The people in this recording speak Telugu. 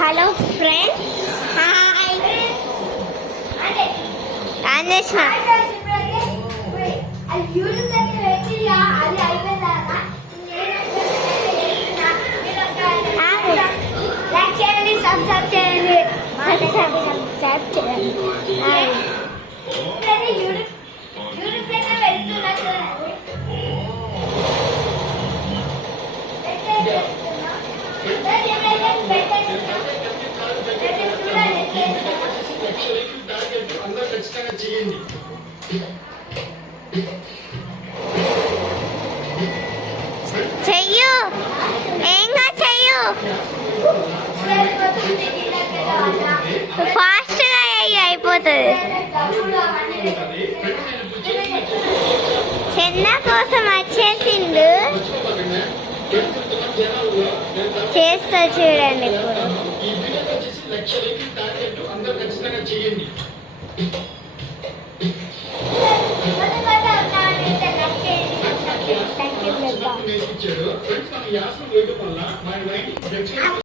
Hello friends, hi. రాజేష్ణ సబ్స్క్రైబ్ చేయండి. చెయ్యు ఏంగా చెయ్యు, ఫాస్ట్గా అయిపోతుంది. చిన్న కోసం వచ్చేసిండు, చేస్తా చూడండి. ఇప్పుడు